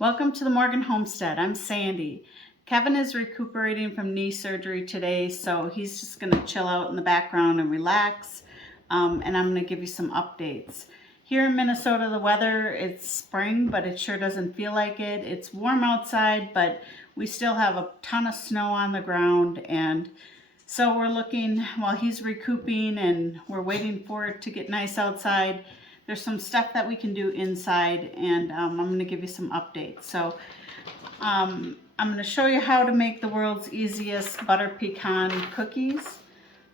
Welcome to the Morgan Homestead. I'm Sandy. Kevin is recuperating from knee surgery today, so he's just going to chill out in the background and relax, and I'm going to give you some updates. Here in Minnesota, the weather, it's spring, but it sure doesn't feel like it. It's warm outside, but we still have a ton of snow on the ground, and so we're looking, while he's recouping and we're waiting for it to get nice outside, there's some stuff that we can do inside, and I'm going to give you some updates. So I'm going to show you how to make the world's easiest butter pecan cookies.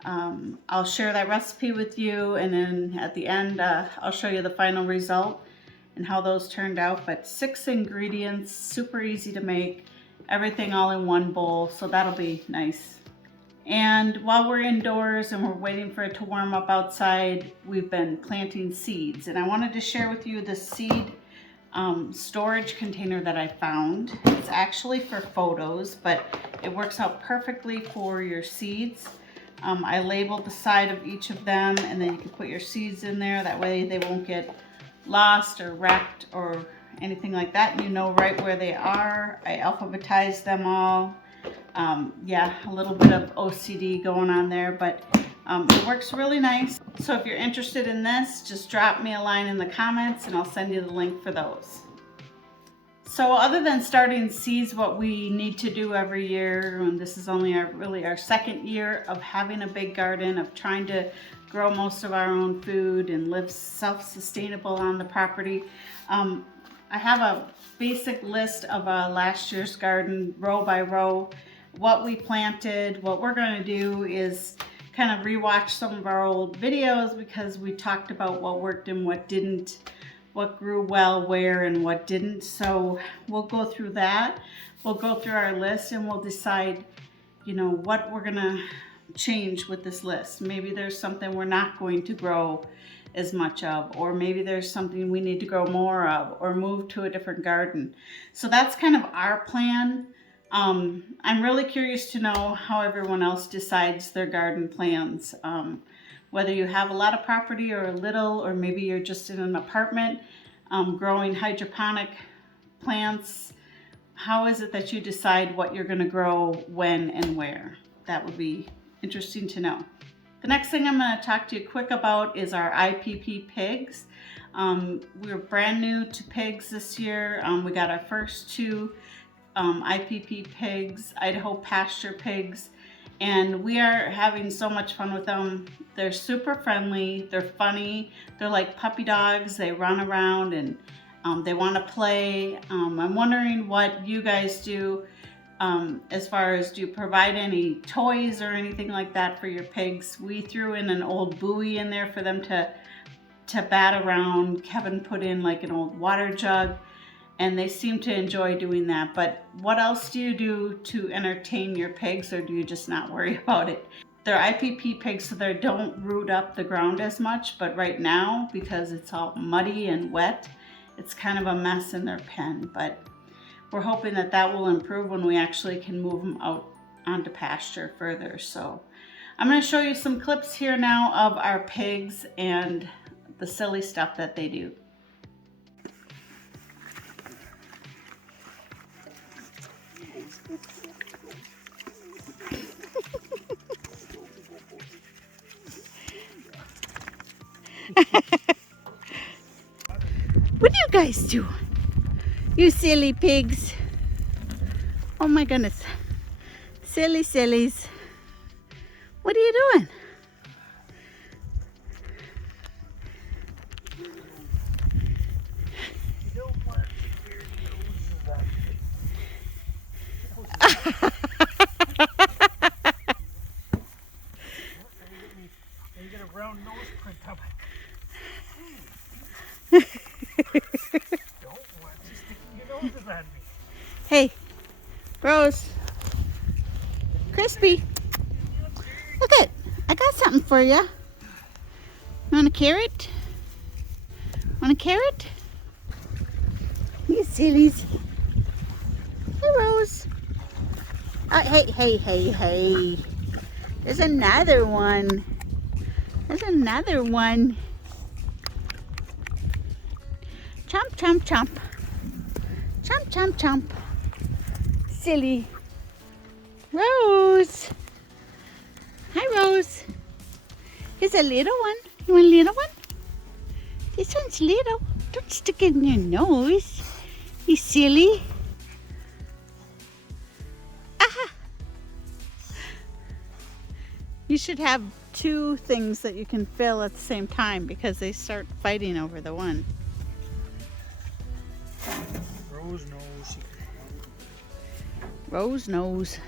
I'll share that recipe with you, and then at the end I'll show you the final result and how those turned out. But 6 ingredients, super easy to make, everything all in one bowl, so that'll be nice. And while we're indoors and we're waiting for it to warm up outside, we've been planting seeds. And I wanted to share with you the seed storage container that I found. It's actually for photos, but it works out perfectly for your seeds. I labeled the side of each of them, and then you can put your seeds in there. That way they won't get lost or wrecked or anything like that. You know right where they are. I alphabetized them all. Yeah, a little bit of OCD going on there, but it works really nice. So if you're interested in this, just drop me a line in the comments and I'll send you the link for those. So other than starting seeds, what we need to do every year, and this is only our second year of having a big garden, of trying to grow most of our own food and live self-sustainable on the property. I have a basic list of last year's garden, row by row, what we planted. What we're going to do is kind of rewatch some of our old videos, because we talked about what worked and what didn't, what grew well where and what didn't. So we'll go through that. We'll go through our list and we'll decide, you know, what we're going to change with this list. Maybe there's something we're not going to grow as much of, or maybe there's something we need to grow more of, or move to a different garden. So that's kind of our plan. I'm really curious to know how everyone else decides their garden plans. Whether you have a lot of property or a little, or maybe you're just in an apartment growing hydroponic plants. How is it that you decide what you're going to grow when and where? That would be interesting to know. The next thing I'm going to talk to you quick about is our IPP Pigs. We're brand new to pigs this year. We got our first 2 IPP Pigs, Idaho Pasture Pigs, and we are having so much fun with them. They're super friendly, they're funny, they're like puppy dogs. They run around and they want to play. I'm wondering what you guys do. As far as, do you provide any toys or anything like that for your pigs? We threw in an old buoy in there for them to bat around. Kevin put in like an old water jug, and they seem to enjoy doing that. But what else do you do to entertain your pigs, or do you just not worry about it? They're IPP pigs, so they don't root up the ground as much, but right now, because it's all muddy and wet, it's kind of a mess in their pen. But we're hoping that that will improve when we actually can move them out onto pasture further. So I'm going to show you some clips here now of our pigs and the silly stuff that they do. What do you guys do? You silly pigs. Oh my goodness. Silly sillies. What are you doing? Hey, Rose, Crispy, look it, I got something for you. Want a carrot? Want a carrot? You sillies. Hey, Rose. Hey. There's another one. There's another one. Chomp, chomp, chomp. Chomp, chomp, chomp. Silly. Rose. Hi, Rose. Here's a little one. You want a little one? This one's little. Don't stick it in your nose. You silly. Aha. You should have two things that you can fill at the same time because they start fighting over the one. Rose knows. Rose knows.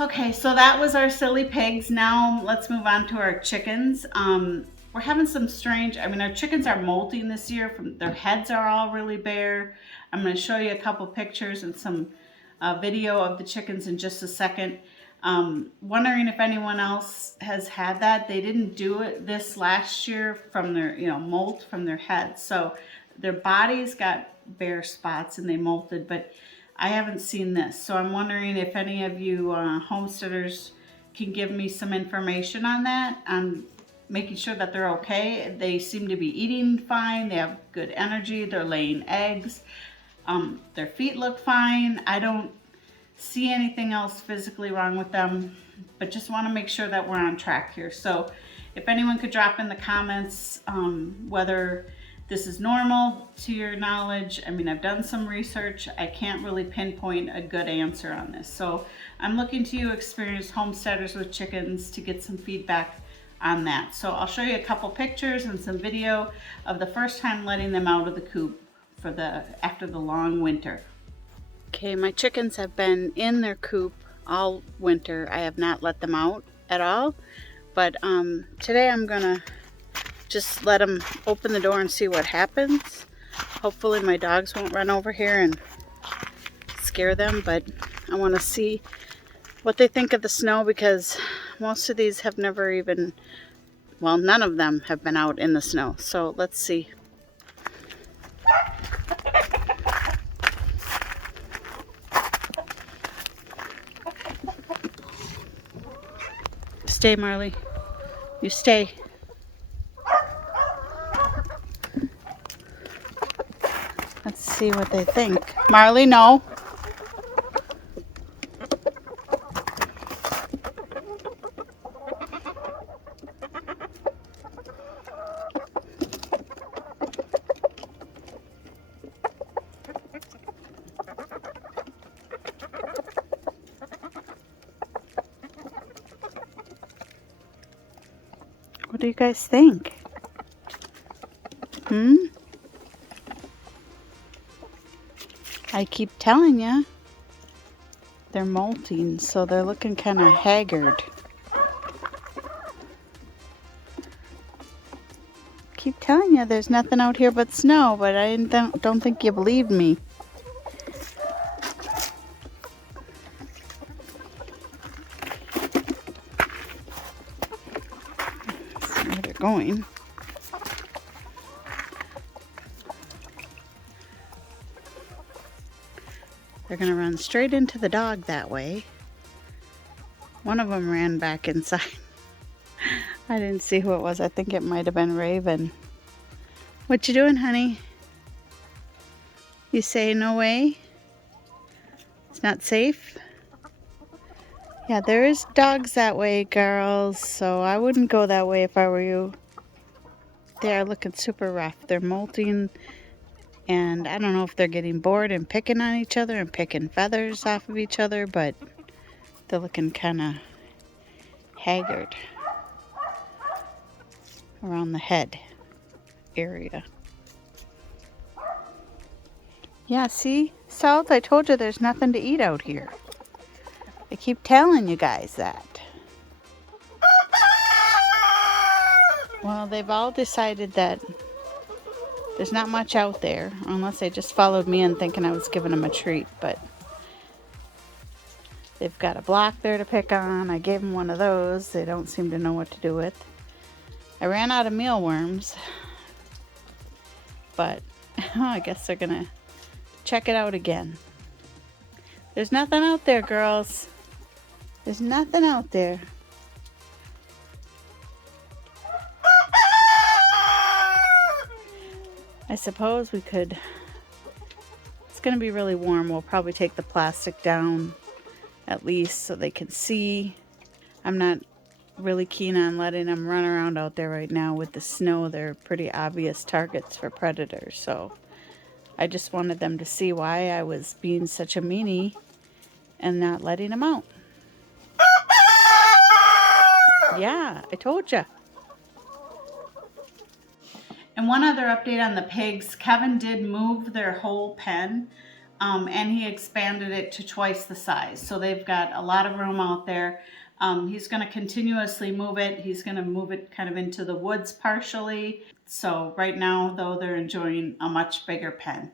Okay, so that was our silly pigs. Now let's move on to our chickens. We're having some strange, our chickens are molting this year. Their heads are all really bare. I'm going to show you a couple pictures and some video of the chickens in just a second. Wondering if anyone else has had that. They didn't do it this last year from their, molt from their heads. So their bodies got bare spots and they molted, but I haven't seen this. So I'm wondering if any of you homesteaders can give me some information on that. I'm making sure that they're okay. They seem to be eating fine. They have good energy. They're laying eggs. Their feet look fine. I don't see anything else physically wrong with them, but just want to make sure that we're on track here. So if anyone could drop in the comments whether this is normal to your knowledge. I've done some research. I can't really pinpoint a good answer on this. So I'm looking to you experienced homesteaders with chickens to get some feedback on that. So I'll show you a couple pictures and some video of the first time letting them out of the coop after the long winter. Okay, my chickens have been in their coop all winter. I have not let them out at all, but today I'm gonna just let them open the door and see what happens. Hopefully my dogs won't run over here and scare them, but I want to see what they think of the snow because most of these have never even, well, none of them have been out in the snow. So let's see. Stay, Marley. You stay. Let's see what they think. Marley, no. What do you guys think? I keep telling you, they're molting, so they're looking kind of haggard. Keep telling you there's nothing out here but snow, but I don't think you believed me. Let's see where they're going. They're going to run straight into the dog that way. One of them ran back inside. I didn't see who it was. I think it might have been Raven. What you doing, honey? You say no way? It's not safe? Yeah, there is dogs that way, girls. So I wouldn't go that way if I were you. They are looking super rough. They're molting. And I don't know if they're getting bored and picking on each other and picking feathers off of each other, but they're looking kind of haggard around the head area. Yeah, see? Salt, I told you there's nothing to eat out here. I keep telling you guys that. Well, they've all decided that there's not much out there, unless they just followed me in thinking I was giving them a treat, but they've got a block there to pick on. I gave them one of those. They don't seem to know what to do with. I ran out of mealworms, but I guess they're gonna check it out again. There's nothing out there, girls. There's nothing out there. I suppose we could, it's going to be really warm. We'll probably take the plastic down at least so they can see. I'm not really keen on letting them run around out there right now with the snow. They're pretty obvious targets for predators, so I just wanted them to see why I was being such a meanie and not letting them out. Yeah, I told you. And one other update on the pigs, Kevin did move their whole pen, and he expanded it to twice the size. So they've got a lot of room out there. He's going to continuously move it. He's going to move it kind of into the woods partially. So right now, though, they're enjoying a much bigger pen.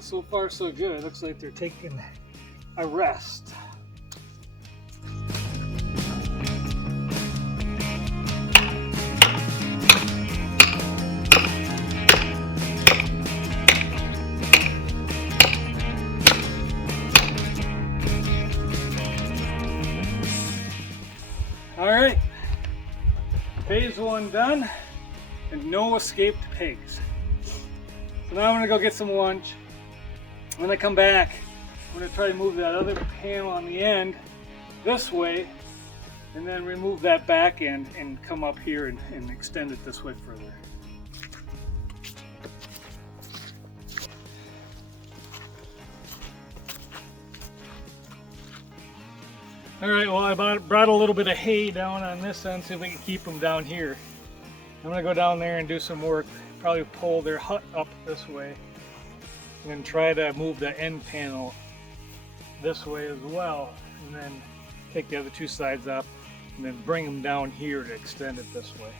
So far so good. It looks like they're taking a rest. All right, phase 1 done, and no escaped pigs. So now I'm gonna go get some lunch. When I come back, I'm going to try to move that other panel on the end this way, and then remove that back end and come up here and extend it this way further. All right, well, I brought a little bit of hay down on this end, see if we can keep them down here. I'm going to go down there and do some work, probably pull their hut up this way. And then try to move the end panel this way as well, and then take the other 2 sides up and then bring them down here to extend it this way.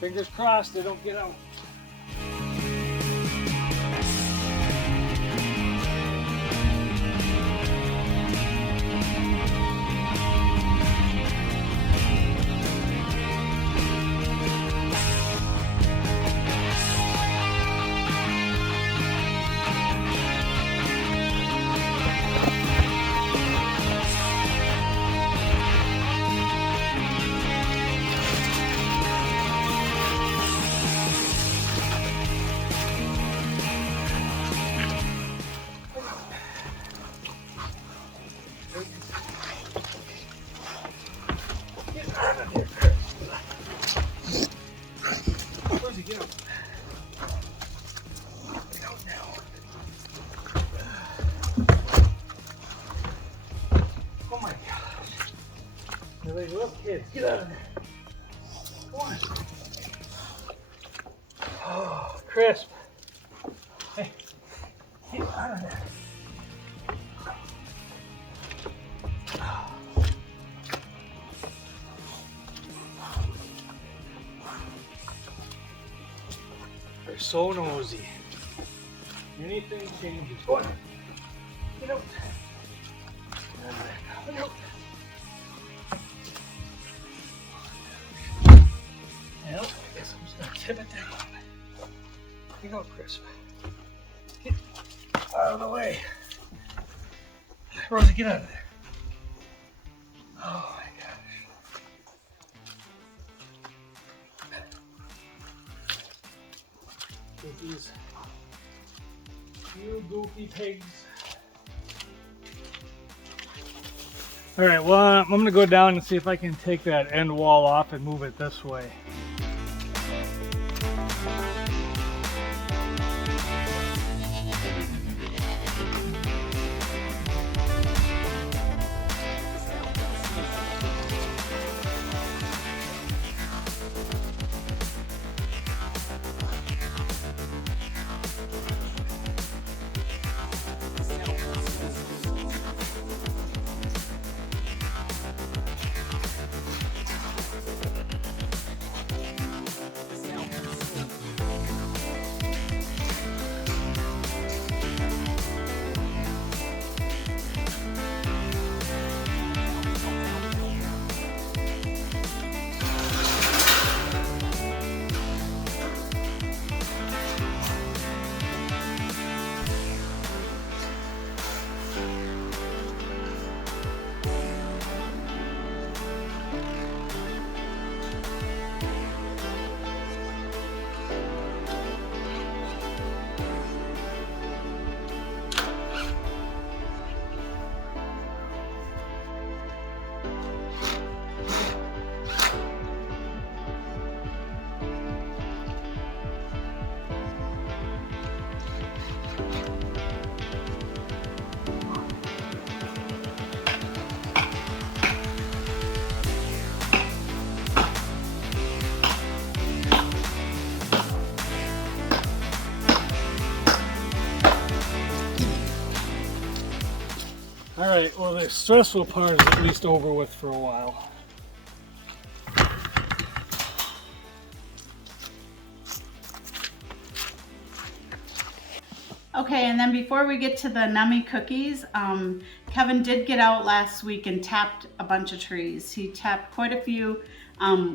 Fingers crossed they don't get out. Look, kids, get out of there. Come on. Oh, crisp. Hey, get out of there. They're so nosy. Anything changes. Go on. Get out. Get out. Well, I guess I'm just going to tip it down. Here you go, Crisp. Get out of the way. Rosie, get out of there. Oh my gosh. These few goofy pigs. Alright, well, I'm going to go down and see if I can take that end wall off and move it this way. Alright, well the stressful part is at least over with for a while. Okay, and then before we get to the nummy cookies, Kevin did get out last week and tapped a bunch of trees. He tapped quite a few.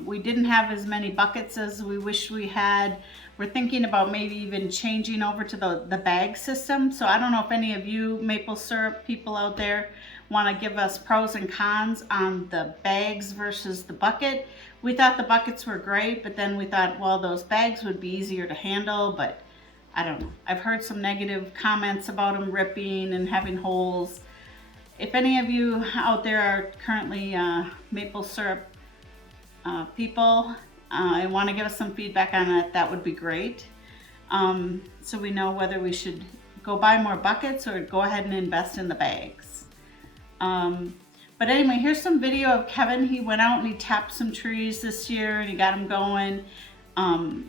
We didn't have as many buckets as we wish we had. We're thinking about maybe even changing over to the bag system. So I don't know if any of you maple syrup people out there want to give us pros and cons on the bags versus the bucket. We thought the buckets were great, but then we thought, well, those bags would be easier to handle, but I don't know. I've heard some negative comments about them ripping and having holes. If any of you out there are currently maple syrup people and want to give us some feedback on it, that would be great. So we know whether we should go buy more buckets or go ahead and invest in the bags. But anyway, here's some video of Kevin. He went out and he tapped some trees this year and he got them going.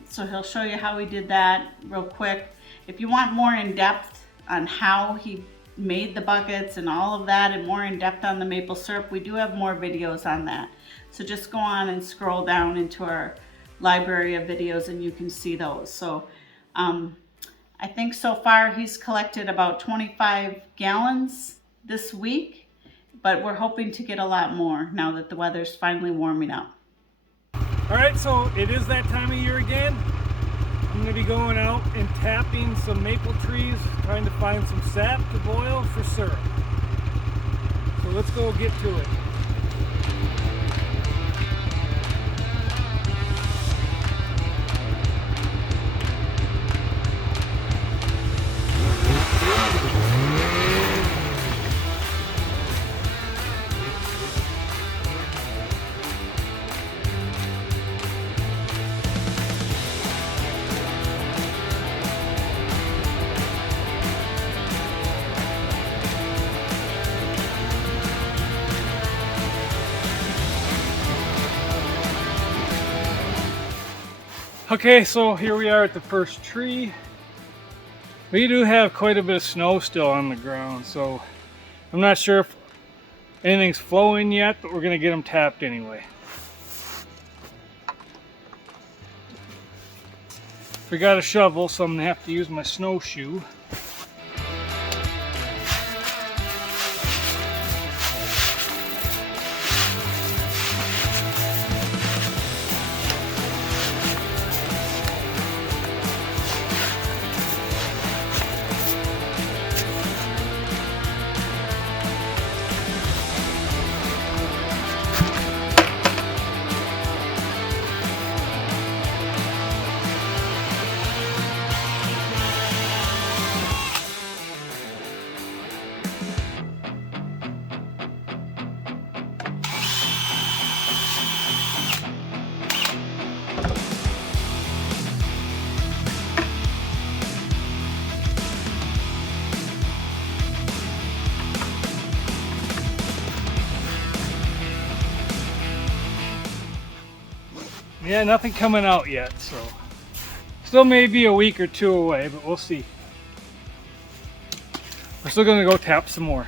So he'll show you how he did that real quick. If you want more in depth on how he made the buckets and all of that and more in depth on the maple syrup, we do have more videos on that. So just go on and scroll down into our library of videos and you can see those. So I think so far he's collected about 25 gallons this week, but we're hoping to get a lot more now that the weather's finally warming up. Alright, so it is that time of year again. I'm going to be going out and tapping some maple trees, trying to find some sap to boil for syrup. So let's go get to it. Okay, so here we are at the first tree. We do have quite a bit of snow still on the ground, so I'm not sure if anything's flowing yet, but we're going to get them tapped anyway. We got a shovel, so I'm going to have to use my snowshoe. Yeah, nothing coming out yet, so still may be a week or two away, but we'll see. We're still gonna go tap some more.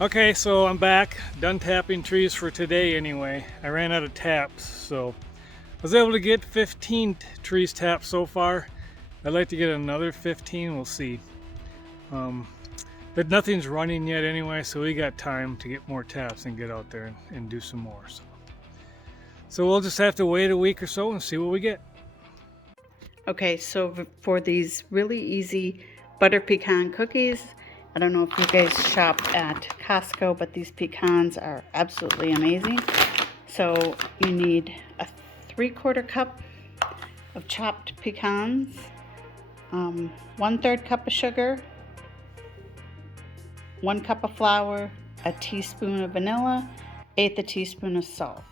Okay, so I'm back, done tapping trees for today anyway. I ran out of taps, so I was able to get 15 trees tapped so far. I'd like to get another 15, we'll see. But nothing's running yet anyway, so we got time to get more taps and get out there and do some more. So we'll just have to wait a week or so and see what we get. Okay, so for these really easy butter pecan cookies, I don't know if you guys shop at Costco, but these pecans are absolutely amazing. So you need a 3/4 cup of chopped pecans, 1/3 cup of sugar, 1 cup of flour, a teaspoon of vanilla, 1/8 teaspoon of salt.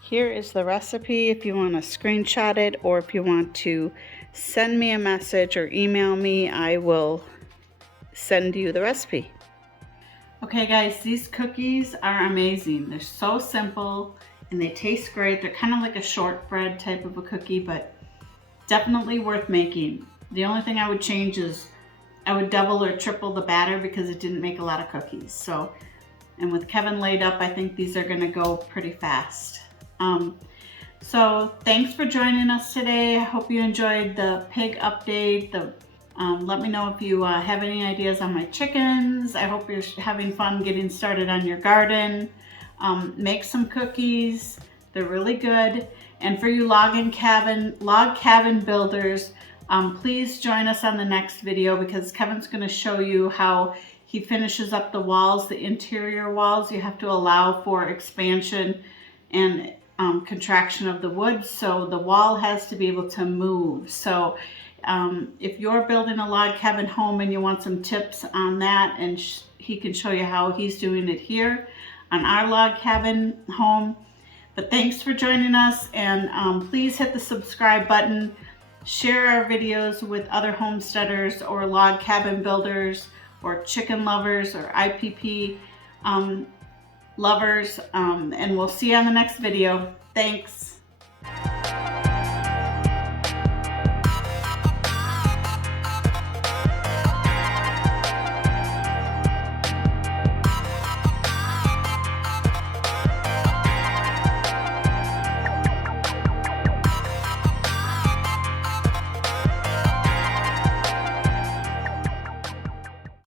Here is the recipe if you want to screenshot it, or if you want to send me a message or email me, I will send you the recipe. Okay guys, these cookies are amazing. They're so simple and they taste great. They're kind of like a shortbread type of a cookie, but definitely worth making. The only thing I would change is I would double or triple the batter because it didn't make a lot of cookies. So, and with Kevin laid up, I think these are gonna go pretty fast. So thanks for joining us today. I hope you enjoyed the pig update. Let me know if you have any ideas on my chickens. I hope you're having fun getting started on your garden. Make some cookies. They're really good. And for you log cabin builders, please join us on the next video because Kevin's going to show you how he finishes up the walls, the interior walls. You have to allow for expansion and contraction of the wood, so the wall has to be able to move. So if you're building a log cabin home and you want some tips on that, and he can show you how he's doing it here on our log cabin home. But thanks for joining us, and please hit the subscribe button, share our videos with other homesteaders or log cabin builders or chicken lovers or IPP lovers, and we'll see you on the next video. Thanks.